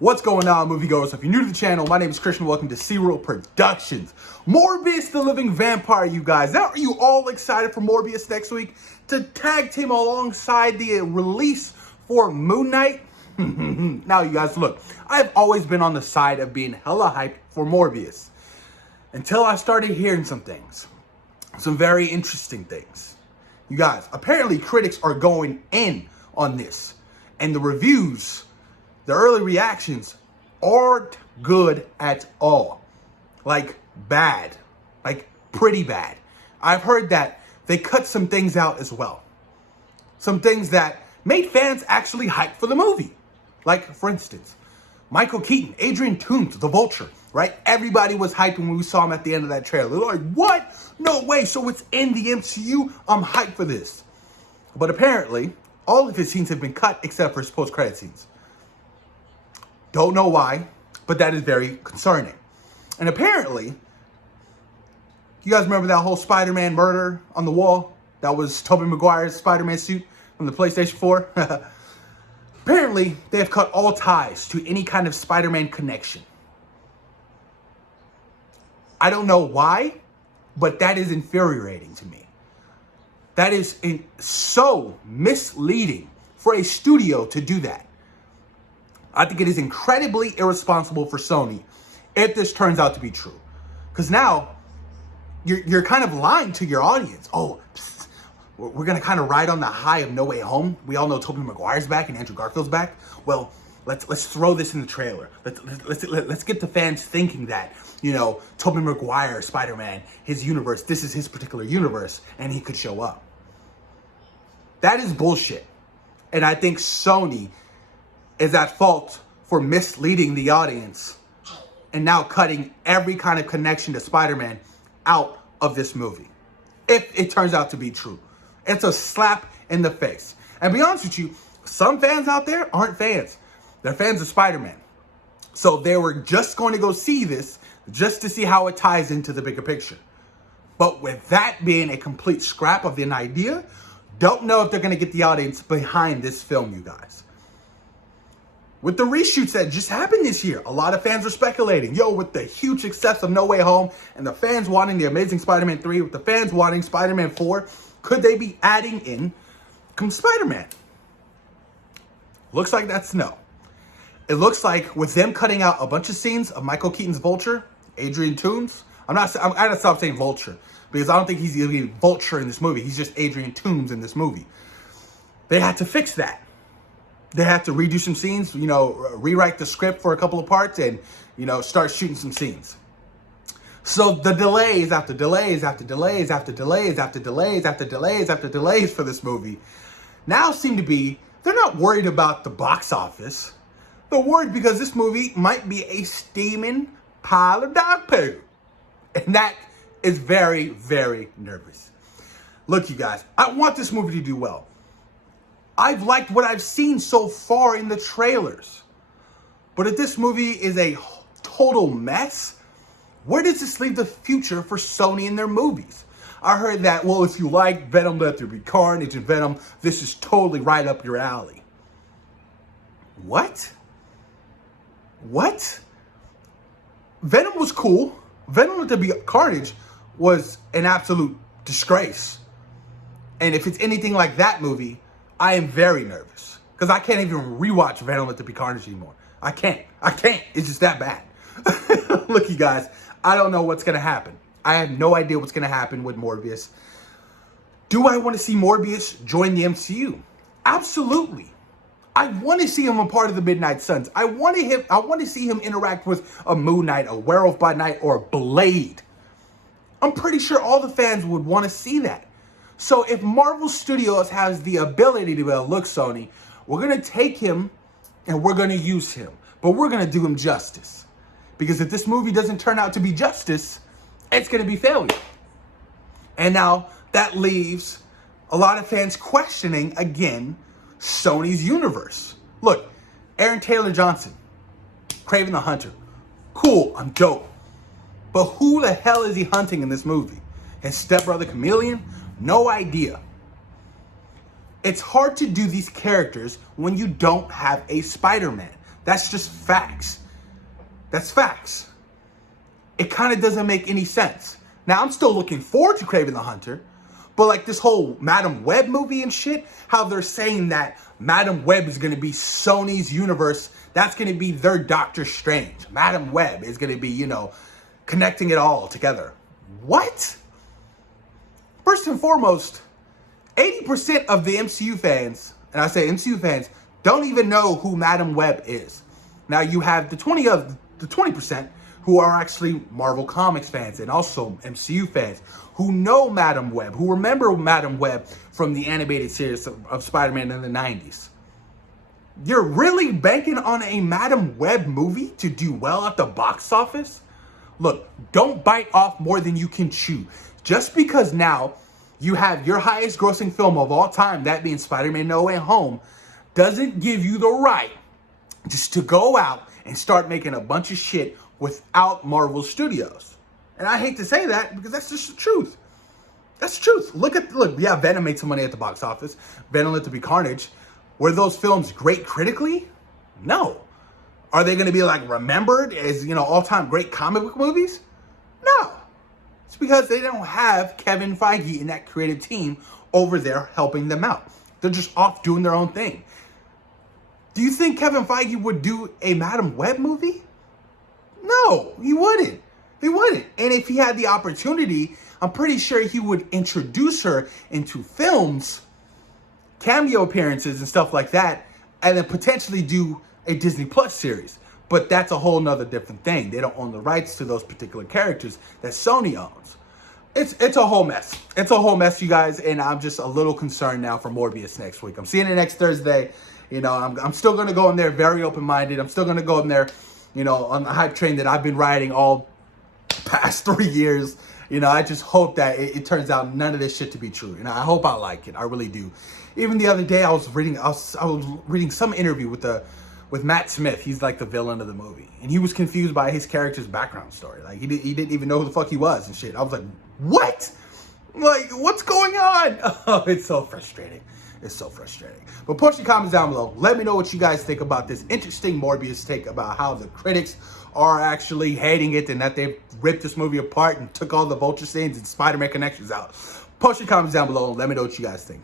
What's going on, moviegoers? If you're new to the channel, my name is Christian. Welcome to Serial Productions. Morbius the Living Vampire, you guys. Now, are you all excited for Morbius next week to tag team alongside the release for Moon Knight? Now, you guys, look, I've always been on the side of being hella hyped for Morbius until I started hearing some things, some very interesting things. You guys, apparently critics are going in on this, and the reviews, the early reactions aren't good at all. Like, bad. Like, pretty bad. I've heard that they cut some things out as well. Some things that made fans actually hyped for the movie. Like, for instance, Michael Keaton, Adrian Toomes, the Vulture, right? Everybody was hyped when we saw him at the end of that trailer. They're like, what? No way, so it's in the MCU? I'm hyped for this. But apparently, all of his scenes have been cut except for his post-credit scenes. Don't know why, but that is very concerning. And apparently, you guys remember that whole Spider-Man murder on the wall? That was Tobey Maguire's Spider-Man suit from the PlayStation 4. Apparently, they have cut all ties to any kind of Spider-Man connection. I don't know why, but that is infuriating to me. That is so misleading for a studio to do that. I think it is incredibly irresponsible for Sony if this turns out to be true. Because now, you're kind of lying to your audience. Oh, psst, we're going to kind of ride on the high of No Way Home. We all know Tobey Maguire's back and Andrew Garfield's back. Well, let's throw this in the trailer. Let's get the fans thinking that, you know, Tobey Maguire, Spider-Man, his universe, this is his particular universe, and he could show up. That is bullshit. And I think Sony is at fault for misleading the audience and now cutting every kind of connection to Spider-Man out of this movie. If it turns out to be true. It's a slap in the face. And to be honest with you, some fans out there aren't fans. They're fans of Spider-Man. So they were just going to go see this just to see how it ties into the bigger picture. But with that being a complete scrap of an idea, don't know if they're going to get the audience behind this film, you guys. With the reshoots that just happened this year, a lot of fans are speculating, with the huge success of No Way Home and the fans wanting The Amazing Spider-Man 3, with the fans wanting Spider-Man 4, could they be adding in Spider-Man? Looks like that's no. It looks like with them cutting out a bunch of scenes of Michael Keaton's Vulture, Adrian Toomes, I gotta stop saying Vulture, because I don't think he's gonna be Vulture in this movie. He's just Adrian Toomes in this movie. They had to fix that. They had to redo some scenes, rewrite the script for a couple of parts and, start shooting some scenes. So the delays after delays after delays after delays after delays after delays after delays for this movie now seem to be, they're not worried about the box office. They're worried because this movie might be a steaming pile of dog poo. And that is very, very nervous. Look, you guys, I want this movie to do well. I've liked what I've seen so far in the trailers. But if this movie is a total mess, where does this leave the future for Sony and their movies? I heard that, well, if you like Venom, Let There Be Carnage and Venom, this is totally right up your alley. What? What? Venom was cool. Venom, Let There Be Carnage was an absolute disgrace. And if it's anything like that movie, I am very nervous because I can't even rewatch Venom Let There Be Carnage anymore. I can't. It's just that bad. Look, you guys, I don't know what's going to happen. I have no idea what's going to happen with Morbius. Do I want to see Morbius join the MCU? Absolutely. I want to see him a part of the Midnight Suns. I want to see him interact with a Moon Knight, a Werewolf by Night, or a Blade. I'm pretty sure all the fans would want to see that. So if Marvel Studios has the ability to be able to look, Sony, we're going to take him and we're going to use him. But we're going to do him justice. Because if this movie doesn't turn out to be justice, it's going to be failure. And now that leaves a lot of fans questioning, again, Sony's universe. Look, Aaron Taylor Johnson, Kraven the Hunter. Cool, I'm dope. But who the hell is he hunting in this movie? His stepbrother Chameleon? No idea. It's hard to do these characters when you don't have a Spider-Man. That's just facts. That's facts. It kind of doesn't make any sense. Now, I'm still looking forward to Kraven the Hunter, but like this whole Madam Web movie and shit, how they're saying that Madam Web is going to be Sony's universe, that's going to be their Doctor Strange. Madam Web is going to be, you know, connecting it all together. What? First and foremost, 80% of the MCU fans, and I say MCU fans, don't even know who Madam Web is. Now you have the 20% who are actually Marvel Comics fans and also MCU fans who know Madam Web, who remember Madam Web from the animated series of Spider-Man in the 90s. You're really banking on a Madam Web movie to do well at the box office? Look, don't bite off more than you can chew. Just because now you have your highest grossing film of all time, that being Spider-Man No Way Home, doesn't give you the right just to go out and start making a bunch of shit without Marvel Studios. And I hate to say that because that's just the truth. That's the truth. Look, yeah, Venom made some money at the box office. Venom Let There Be Carnage. Were those films great critically? No. Are they going to be like remembered as, you know, all-time great comic book movies? No. It's because they don't have Kevin Feige and that creative team over there helping them out. They're just off doing their own thing. Do you think Kevin Feige would do a Madam Web movie? No, he wouldn't. He wouldn't. And if he had the opportunity, I'm pretty sure he would introduce her into films, cameo appearances and stuff like that, and then potentially do a Disney Plus series. But that's a whole nother different thing. They don't own the rights to those particular characters that Sony owns. It's a whole mess. It's a whole mess, you guys, and I'm just a little concerned now for Morbius next week. I'm seeing it next Thursday. You know, I'm still going to go in there very open-minded. I'm still going to go in there, you know, on the hype train that I've been riding all past 3 years. You know, I just hope that it turns out none of this shit to be true. And I hope I like it. I really do. Even the other day, I was reading some interview with Matt Smith. He's like the villain of the movie, and he was confused by his character's background story. Like he didn't even know who the fuck he was and shit. I was like, what? Like, what's going on? Oh, it's so frustrating. It's so frustrating. But post your comments down below. Let me know what you guys think about this interesting Morbius take about how the critics are actually hating it and that they've ripped this movie apart and took all the Vulture scenes and Spider-Man connections out. Post your comments down below and let me know what you guys think.